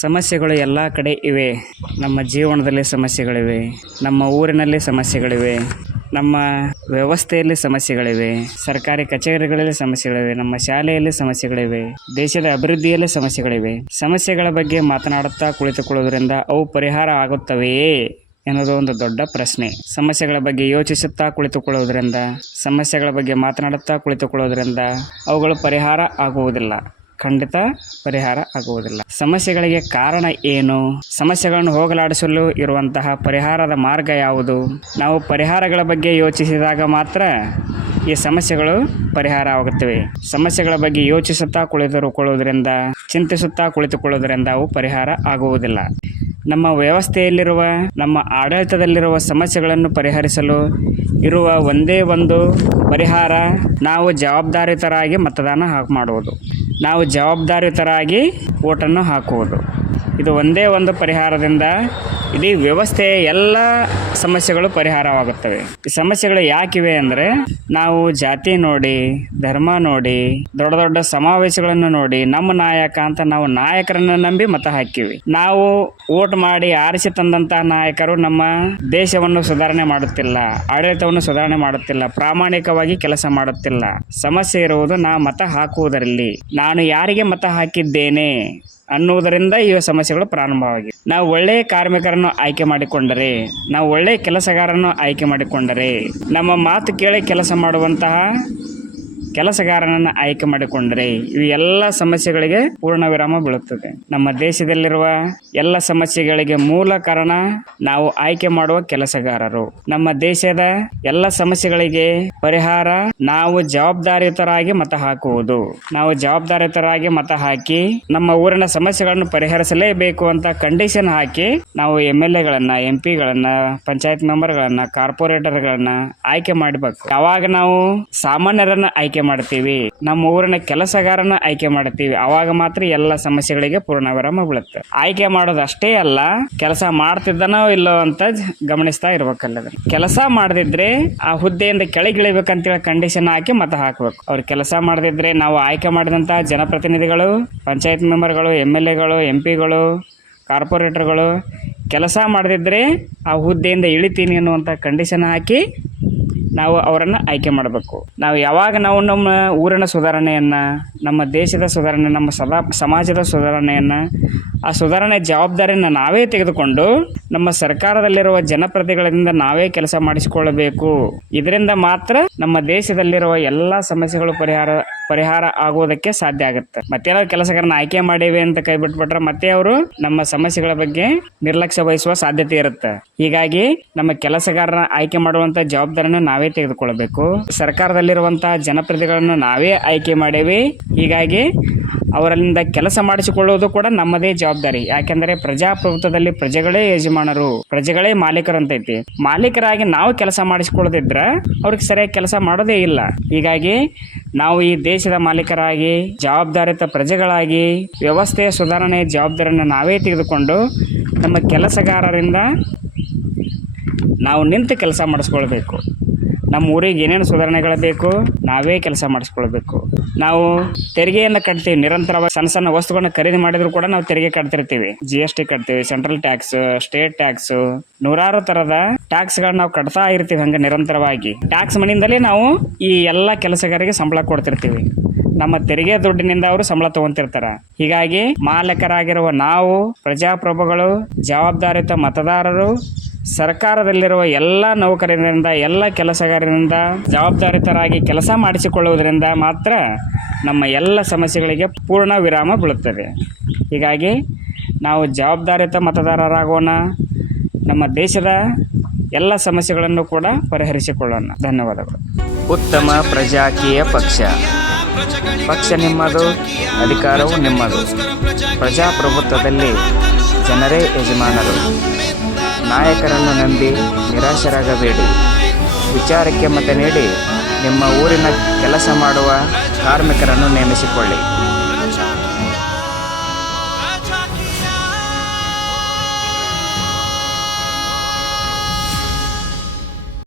ಸಮಸ್ಯೆಗಳು ಎಲ್ಲ ಕಡೆ ಇವೆ. ನಮ್ಮ ಜೀವನದಲ್ಲಿ ಸಮಸ್ಯೆಗಳಿವೆ, ನಮ್ಮ ಊರಿನಲ್ಲಿ ಸಮಸ್ಯೆಗಳಿವೆ, ನಮ್ಮ ವ್ಯವಸ್ಥೆಯಲ್ಲಿ ಸಮಸ್ಯೆಗಳಿವೆ, ಸರ್ಕಾರಿ ಕಚೇರಿಗಳಲ್ಲಿ ಸಮಸ್ಯೆಗಳಿವೆ, ನಮ್ಮ ಶಾಲೆಯಲ್ಲಿ ಸಮಸ್ಯೆಗಳಿವೆ, ದೇಶದ ಅಭಿವೃದ್ಧಿಯಲ್ಲಿ ಸಮಸ್ಯೆಗಳಿವೆ. ಸಮಸ್ಯೆಗಳ ಬಗ್ಗೆ ಮಾತನಾಡುತ್ತಾ ಕುಳಿತುಕೊಳ್ಳುವುದರಿಂದ ಅವು ಪರಿಹಾರ ಆಗುತ್ತವೆಯೇ ಎನ್ನುವುದು ಒಂದು ದೊಡ್ಡ ಪ್ರಶ್ನೆ. ಸಮಸ್ಯೆಗಳ ಬಗ್ಗೆ ಯೋಚಿಸುತ್ತಾ ಕುಳಿತುಕೊಳ್ಳುವುದರಿಂದ, ಸಮಸ್ಯೆಗಳ ಬಗ್ಗೆ ಮಾತನಾಡುತ್ತಾ ಕುಳಿತುಕೊಳ್ಳುವುದರಿಂದ ಅವುಗಳು ಪರಿಹಾರ ಆಗುವುದಿಲ್ಲ. ಖಂಡಿತ ಪರಿಹಾರ ಆಗುವುದಿಲ್ಲ. ಸಮಸ್ಯೆಗಳಿಗೆ ಕಾರಣ ಏನು? ಸಮಸ್ಯೆಗಳನ್ನು ಹೋಗಲಾಡಿಸಲು ಇರುವಂತಹ ಪರಿಹಾರದ ಮಾರ್ಗ ಯಾವುದು? ನಾವು ಪರಿಹಾರಗಳ ಬಗ್ಗೆ ಯೋಚಿಸಿದಾಗ ಮಾತ್ರ ಈ ಸಮಸ್ಯೆಗಳು ಪರಿಹಾರ ಆಗುತ್ತವೆ. ಸಮಸ್ಯೆಗಳ ಬಗ್ಗೆ ಯೋಚಿಸುತ್ತಾ ಕುಳಿತುಕೊಳ್ಳುವುದರಿಂದ, ಚಿಂತಿಸುತ್ತಾ ಕುಳಿತುಕೊಳ್ಳುವುದರಿಂದ ಅವು ಪರಿಹಾರ ಆಗುವುದಿಲ್ಲ. ನಮ್ಮ ವ್ಯವಸ್ಥೆಯಲ್ಲಿರುವ, ನಮ್ಮ ಆಡಳಿತದಲ್ಲಿರುವ ಸಮಸ್ಯೆಗಳನ್ನು ಪರಿಹರಿಸಲು ಇರುವ ಒಂದೇ ಒಂದು ಪರಿಹಾರ ನಾವು ಜವಾಬ್ದಾರಿತರಾಗಿ ಮತದಾನ ಮಾಡುವುದು, ನಾವು ಜವಾಬ್ದಾರಿತರಾಗಿ ವೋಟನ್ನು ಹಾಕುವುದು. ಇದು ಒಂದೇ ಒಂದು ಪರಿಹಾರದಿಂದ ಇಡೀ ವ್ಯವಸ್ಥೆಯ ಎಲ್ಲ ಸಮಸ್ಯೆಗಳು ಪರಿಹಾರವಾಗುತ್ತವೆ. ಈ ಸಮಸ್ಯೆಗಳು ಯಾಕಿವೆ ಅಂದರೆ, ನಾವು ಜಾತಿ ನೋಡಿ, ಧರ್ಮ ನೋಡಿ, ದೊಡ್ಡ ದೊಡ್ಡ ಸಮಾವೇಶಗಳನ್ನು ನೋಡಿ, ನಮ್ಮ ನಾಯಕ ಅಂತ ನಾವು ನಾಯಕರನ್ನು ನಂಬಿ ಮತ ಹಾಕಿವಿ. ನಾವು ವೋಟ್ ಮಾಡಿ ಆರಿಸಿ ತಂದಂತಹ ನಾಯಕರು ನಮ್ಮ ದೇಶವನ್ನು ಸುಧಾರಣೆ ಮಾಡುತ್ತಿಲ್ಲ, ಆಡಳಿತವನ್ನು ಸುಧಾರಣೆ ಮಾಡುತ್ತಿಲ್ಲ, ಪ್ರಾಮಾಣಿಕವಾಗಿ ಕೆಲಸ ಮಾಡುತ್ತಿಲ್ಲ. ಸಮಸ್ಯೆ ಇರುವುದು ನಾ ಮತ ಹಾಕುವುದರಲ್ಲಿ, ನಾನು ಯಾರಿಗೆ ಮತ ಹಾಕಿದ್ದೇನೆ ಅನ್ನುವುದರಿಂದ ಈ ಸಮಸ್ಯೆಗಳು ಪ್ರಾರಂಭವಾಗಿವೆ. ನಾವು ಒಳ್ಳೆಯ ಕಾರ್ಮಿಕರನ್ನು ಆಯ್ಕೆ ಮಾಡಿಕೊಂಡರೆ, ನಾವು ಒಳ್ಳೆಯ ಕೆಲಸಗಾರನ್ನು ಆಯ್ಕೆ ಮಾಡಿಕೊಂಡರೆ, ನಮ್ಮ ಮಾತು ಕೇಳಿ ಕೆಲಸ ಮಾಡುವಂತಹ ಕೆಲಸಗಾರನನ್ನು ಆಯ್ಕೆ ಮಾಡಿಕೊಂಡರೆ ಇವು ಎಲ್ಲ ಸಮಸ್ಯೆಗಳಿಗೆ ಪೂರ್ಣ ವಿರಾಮ ಬೀಳುತ್ತದೆ. ನಮ್ಮ ದೇಶದಲ್ಲಿರುವ ಎಲ್ಲ ಸಮಸ್ಯೆಗಳಿಗೆ ಮೂಲ ಕಾರಣ ನಾವು ಆಯ್ಕೆ ಮಾಡುವ ಕೆಲಸಗಾರರು. ನಮ್ಮ ದೇಶದ ಎಲ್ಲ ಸಮಸ್ಯೆಗಳಿಗೆ ಪರಿಹಾರ ನಾವು ಜವಾಬ್ದಾರಿಯುತರಾಗಿ ಮತ ಹಾಕುವುದು. ನಾವು ಜವಾಬ್ದಾರಿಯುತರಾಗಿ ಮತ ಹಾಕಿ ನಮ್ಮ ಊರಿನ ಸಮಸ್ಯೆಗಳನ್ನು ಪರಿಹರಿಸಲೇಬೇಕು ಅಂತ ಕಂಡೀಷನ್ ಹಾಕಿ ನಾವು MLAಗಳನ್ನ, MP ಗಳನ್ನ, ಪಂಚಾಯತ್ ಮೆಂಬರ್ಗಳನ್ನ, ಕಾರ್ಪೊರೇಟರ್ಗಳನ್ನ ಆಯ್ಕೆ ಮಾಡಬೇಕು. ಯಾವಾಗ ನಾವು ಸಾಮಾನ್ಯರನ್ನ ಆಯ್ಕೆ ಮಾಡ್ತೀವಿ, ನಮ್ಮ ಊರಿನ ಕೆಲಸಗಾರನ ಆಯ್ಕೆ ಮಾಡ್ತೀವಿ, ಅವಾಗ ಮಾತ್ರ ಎಲ್ಲ ಸಮಸ್ಯೆಗಳಿಗೆ ಪೂರ್ಣ ವಿರಾಮ ಬೀಳುತ್ತೆ. ಆಯ್ಕೆ ಮಾಡೋದು ಅಷ್ಟೇ ಅಲ್ಲ, ಕೆಲಸ ಮಾಡ್ತಿದ್ದನೋ ಇಲ್ಲೋ ಅಂತ ಗಮನಿಸ್ತಾ ಇರ್ಬೇಕಲ್ಲ. ಕೆಲಸ ಮಾಡದಿದ್ರೆ ಆ ಹುದ್ದೆಯಿಂದ ಕೆಳಗಿಳಿಬೇಕಂತೇಳಿ ಕಂಡೀಷನ್ ಹಾಕಿ ಮತ ಹಾಕ್ಬೇಕು. ಅವ್ರು ಕೆಲಸ ಮಾಡದಿದ್ರೆ ನಾವು ಆಯ್ಕೆ ಮಾಡಿದಂತಹ ಜನಪ್ರತಿನಿಧಿಗಳು, ಪಂಚಾಯತ್ ಮೆಂಬರ್ಗಳು, MLAಗಳು, MP ಗಳು, ಕಾರ್ಪೊರೇಟರ್ಗಳು ಕೆಲಸ ಮಾಡದಿದ್ರೆ ಆ ಹುದ್ದೆಯಿಂದ ಇಳಿತೀನಿ ಅನ್ನುವಂಥ ಕಂಡೀಷನ್ ಹಾಕಿ ನಾವು ಅವರನ್ನು ಆಯ್ಕೆ ಮಾಡಬೇಕು. ನಾವು ಯಾವಾಗ ನಾವು ನಮ್ಮ ಊರಿನ ಸುಧಾರಣೆಯನ್ನು, ನಮ್ಮ ದೇಶದ ಸುಧಾರಣೆ, ನಮ್ಮ ಸಮಾಜದ ಸುಧಾರಣೆಯನ್ನು, ಆ ಸುಧಾರಣೆ ಜವಾಬ್ದಾರಿಯನ್ನು ನಾವೇ ತೆಗೆದುಕೊಂಡು ನಮ್ಮ ಸರ್ಕಾರದಲ್ಲಿರುವ ಜನಪ್ರತಿನಿಧಿಗಳಿಂದ ನಾವೇ ಕೆಲಸ ಮಾಡಿಸಿಕೊಳ್ಳಬೇಕು. ಇದರಿಂದ ಮಾತ್ರ ನಮ್ಮ ದೇಶದಲ್ಲಿರುವ ಎಲ್ಲ ಸಮಸ್ಯೆಗಳು ಪರಿಹಾರ ಆಗುವುದಕ್ಕೆ ಸಾಧ್ಯ ಆಗುತ್ತೆ. ಮತ್ತೇನೋ ಕೆಲಸಗಾರನ ಆಯ್ಕೆ ಮಾಡೇವಿ ಅಂತ ಕೈ ಬಿಟ್ಬಿಟ್ರೆ ಮತ್ತೆ ಅವರು ನಮ್ಮ ಸಮಸ್ಯೆಗಳ ಬಗ್ಗೆ ನಿರ್ಲಕ್ಷ್ಯ ವಹಿಸುವ ಸಾಧ್ಯತೆ ಇರುತ್ತೆ. ಹೀಗಾಗಿ ನಮ್ಮ ಕೆಲಸಗಾರನ ಆಯ್ಕೆ ಮಾಡುವಂತ ಜವಾಬ್ದಾರಿನ ನಾವೇ ತೆಗೆದುಕೊಳ್ಬೇಕು. ಸರ್ಕಾರದಲ್ಲಿರುವಂತಹ ಜನಪ್ರತಿನಿಧಿಗಳನ್ನು ನಾವೇ ಆಯ್ಕೆ ಮಾಡೇವಿ, ಹೀಗಾಗಿ ಅವರಿಂದ ಕೆಲಸ ಮಾಡಿಸಿಕೊಳ್ಳುವುದು ಕೂಡ ನಮ್ಮದೇ ಜವಾಬ್ದಾರಿ. ಯಾಕೆಂದರೆ ಪ್ರಜಾಪ್ರಭುತ್ವದಲ್ಲಿ ಪ್ರಜೆಗಳೇ ಯಜಮಾನರು, ಪ್ರಜೆಗಳೇ ಮಾಲೀಕರು ಅಂತೈತಿ. ಮಾಲೀಕರಾಗಿ ನಾವು ಕೆಲಸ ಮಾಡಿಸಿಕೊಳ್ಳದಿದ್ರೆ ಅವ್ರಿಗೆ ಸರಿಯಾಗಿ ಕೆಲಸ ಮಾಡೋದೇ ಇಲ್ಲ. ಹೀಗಾಗಿ ನಾವು ಈ ದೇಶದ ಮಾಲೀಕರಾಗಿ, ಜವಾಬ್ದಾರಿತ ಪ್ರಜೆಗಳಾಗಿ ವ್ಯವಸ್ಥೆಯ ಸುಧಾರಣೆಯ ಜವಾಬ್ದಾರಿಯನ್ನು ನಾವೇ ತೆಗೆದುಕೊಂಡು ನಮ್ಮ ಕೆಲಸಗಾರರಿಂದ ನಾವು ನಿಂತು ಕೆಲಸ ಮಾಡಿಸ್ಕೊಳ್ಬೇಕು. ನಮ್ಮ ಊರಿಗೆ ಏನೇನು ಸುಧಾರಣೆಗಳು ಬೇಕು ನಾವೇ ಕೆಲಸ ಮಾಡಿಸ್ಕೊಳ್ಬೇಕು. ನಾವು ತೆರಿಗೆಯನ್ನು ಕಟ್ತೀವಿ, ನಿರಂತರವಾಗಿ ಸಣ್ಣ ಸಣ್ಣ ವಸ್ತುಗಳನ್ನ ಖರೀದಿ ಮಾಡಿದ್ರು ಕೂಡ ನಾವು ತೆರಿಗೆ ಕಟ್ತಿರ್ತೀವಿ. GST ಕಟ್ತೀವಿ, ಸೆಂಟ್ರಲ್ ಟ್ಯಾಕ್ಸ್, ಸ್ಟೇಟ್ ಟ್ಯಾಕ್ಸ್, ನೂರಾರು ತರದ ಟ್ಯಾಕ್ಸ್ಗಳನ್ನ ನಾವು ಕಟ್ತಾ ಇರ್ತೀವಿ. ಹಂಗೆ ನಿರಂತರವಾಗಿ ಟ್ಯಾಕ್ಸ್ ಮನಿಯಿಂದಲೇ ನಾವು ಈ ಎಲ್ಲ ಕೆಲಸಗಾರರಿಗೆ ಸಂಬಳ ಕೊಡ್ತಿರ್ತೀವಿ. ನಮ್ಮ ತೆರಿಗೆ ದುಡ್ಡಿನಿಂದ ಅವರು ಸಂಬಳ ತಗೊಂತಿರ್ತಾರ. ಹೀಗಾಗಿ ಮಾಲೀಕರಾಗಿರುವ ನಾವು, ಪ್ರಜಾಪ್ರಭುಗಳು, ಜವಾಬ್ದಾರಿತ ಮತದಾರರು, ಸರ್ಕಾರದಲ್ಲಿರುವ ಎಲ್ಲ ನೌಕರರಿಂದ, ಎಲ್ಲ ಕೆಲಸಗಾರರಿಂದ ಜವಾಬ್ದಾರಿತರಾಗಿ ಕೆಲಸ ಮಾಡಿಸಿಕೊಳ್ಳುವುದರಿಂದ ಮಾತ್ರ ನಮ್ಮ ಎಲ್ಲ ಸಮಸ್ಯೆಗಳಿಗೆ ಪೂರ್ಣ ವಿರಾಮ ಬೀಳುತ್ತದೆ. ಹೀಗಾಗಿ ನಾವು ಜವಾಬ್ದಾರಿತ ಮತದಾರರಾಗೋಣ, ನಮ್ಮ ದೇಶದ ಎಲ್ಲ ಸಮಸ್ಯೆಗಳನ್ನು ಕೂಡ ಪರಿಹರಿಸಿಕೊಳ್ಳೋಣ. ಧನ್ಯವಾದಗಳು. ಉತ್ತಮ ಪ್ರಜಾಕೀಯ ಪಕ್ಷ. ಪಕ್ಷ ನಿಮ್ಮದು, ಅಧಿಕಾರವು ನಿಮ್ಮದು. ಪ್ರಜಾಪ್ರಭುತ್ವದಲ್ಲಿ ಜನರೇ ಯಜಮಾನರು. ನಾಯಕರನ್ನು ನಂಬಿ ನಿರಾಶರಾಗಬೇಡಿ. ವಿಚಾರಕ್ಕೆ ಮತ ನೀಡಿ ನಿಮ್ಮ ಊರಿನ ಕೆಲಸ ಮಾಡುವ ಕಾರ್ಮಿಕರನ್ನು ನೇಮಿಸಿಕೊಳ್ಳಿ.